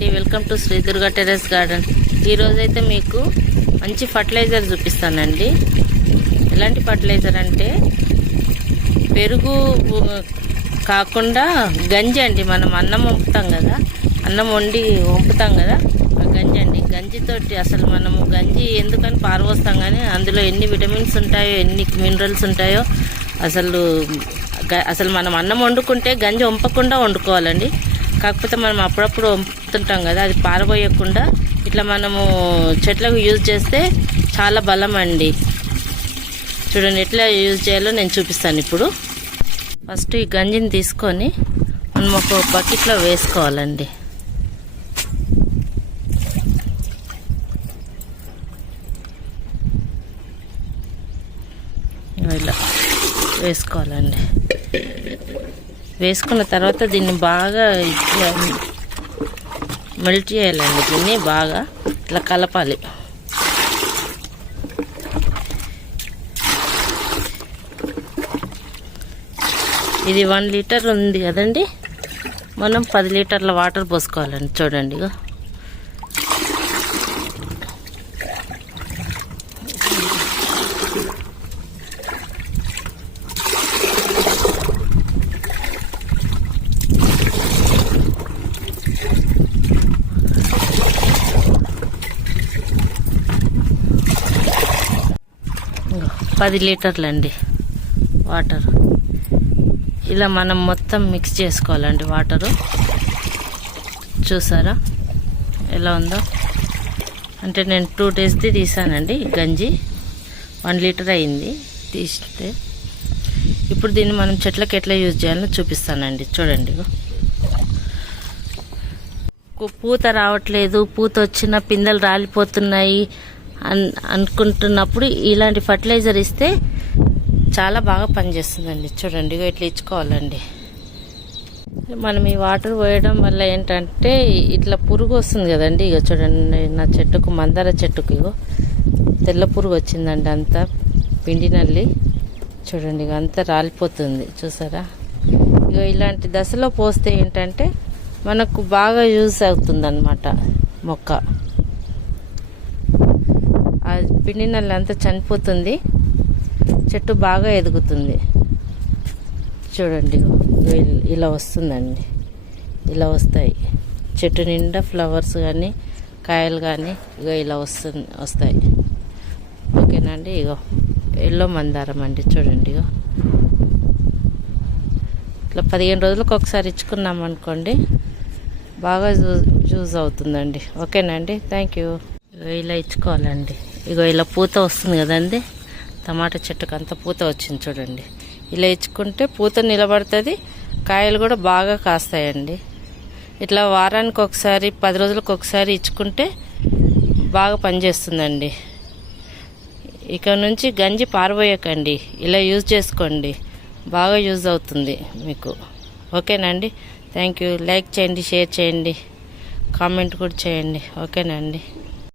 అండి. Welcome to Shri Durga terrace garden ఈరోజైతే మీకు మంచి ఫర్టిలైజర్ చూపిస్తానండి. ఎలాంటి ఫర్టిలైజర్ అంటే పెరుగు కాకుండా గంజి అండి. మనం అన్నం వంపుతాం కదా అన్నం వండి వంపుతాం కదా ఆ గంజి అండి. గంజితోటి అసలు మనము గంజి ఎందుకని పారవస్తాం కానీ అందులో ఎన్ని విటమిన్స్ ఉంటాయో ఎన్ని మినరల్స్ ఉంటాయో అసలు అసలు మనం అన్నం వండుకుంటే గంజి వంపకుండా వండుకోవాలండి. కాకపోతే మనం అప్పుడప్పుడు వంపుతుంటాం కదా అది పారబోయకుండా ఇట్లా మనము చెట్లకు యూజ్ చేస్తే చాలా బలం అండి చూడండి ఎట్లా యూజ్ చేయాలో నేను చూపిస్తాను ఇప్పుడు. ఫస్ట్ ఈ గంజిని తీసుకొని మనం ఒక బకెట్లో వేసుకోవాలండి. ఇలా వేసుకోవాలండి. వేసుకున్న తర్వాత దీన్ని బాగా మెల్ట్ చేయాలండి దీన్ని బాగా ఇట్లా కలపాలి. ఇది వన్ లీటర్ ఉంది కదండి. మనం పది లీటర్ల వాటర్ పోసుకోవాలండి. చూడండి ఇగో ఇగో పది లీటర్లు అండి వాటర్. ఇలా మనం మొత్తం మిక్స్ చేసుకోవాలండి వాటరు. చూసారా? ఎలా ఉందో? అంటే నేను టూ డేస్ది తీసానండి గంజి. వన్ లీటర్ అయింది. తీస్తే ఇప్పుడు దీన్ని మనం చెట్లకి ఎట్లా యూజ్ చేయాలో చూపిస్తానండి. చూడండి పూత రావట్లేదు. పూత వచ్చిన పిందెలు రాలిపోతున్నాయి. అన్ అనుకుంటున్నప్పుడు ఇలాంటి ఫర్టిలైజర్ ఇస్తే చాలా బాగా పనిచేస్తుందండి. చూడండి ఇట్లా ఇచ్చుకోవాలండి. మనం ఈ వాటర్ పోయడం వల్ల ఏంటంటే ఇట్లా పురుగు వస్తుంది కదండి. ఇక చూడండి నా చెట్టుకు మందార చెట్టుకు ఇగో తెల్ల పురుగు వచ్చిందండి అంతా. పిండి నల్లి. చూడండి ఇక అంతా రాలిపోతుంది. చూసారా? ఇక ఇలాంటి దశలో పోస్తే ఏంటంటే మనకు బాగా యూజ్ అవుతుంది మొక్క. పిండి నల్లి అంతా చనిపోతుంది. చెట్టు బాగా ఎదుగుతుంది. చూడండి ఇలా వస్తుందండి. ఇలా వస్తాయి. చెట్టు నిండా ఫ్లవర్స్ కానీ కాయలు కానీ ఇగో ఇలా వస్తుంది వస్తాయి. ఓకేనండి ఇగో ఎల్లో మందారం అండి చూడండి ఇగో. ఇట్లా పదిహేను రోజులకు ఒకసారి ఇచ్చుకున్నాం అనుకోండి బాగా యూజ్ యూజ్ అవుతుందండి. ఓకేనండి థ్యాంక్ యూ. ఇలా ఇచ్చుకోవాలండి. ఇగో ఇలా పూత వస్తుంది కదండి. టమాటా చెట్టుకు అంత పూత వచ్చింది చూడండి. ఇలా ఇచ్చుకుంటే పూత నిలబడుతుంది కాయలు కూడా బాగా కాస్తాయండి. ఇట్లా వారానికి ఒకసారి పది రోజులకు ఒకసారి ఇచ్చుకుంటే బాగా పనిచేస్తుందండి. ఇక నుంచి గంజి పారబోయకండి. ఇలా యూజ్ చేసుకోండి. బాగా యూజ్ అవుతుంది మీకు. ఓకేనండి? Thank you. లైక్ చేయండి షేర్ చేయండి. కామెంట్ కూడా చేయండి. ఓకేనండి?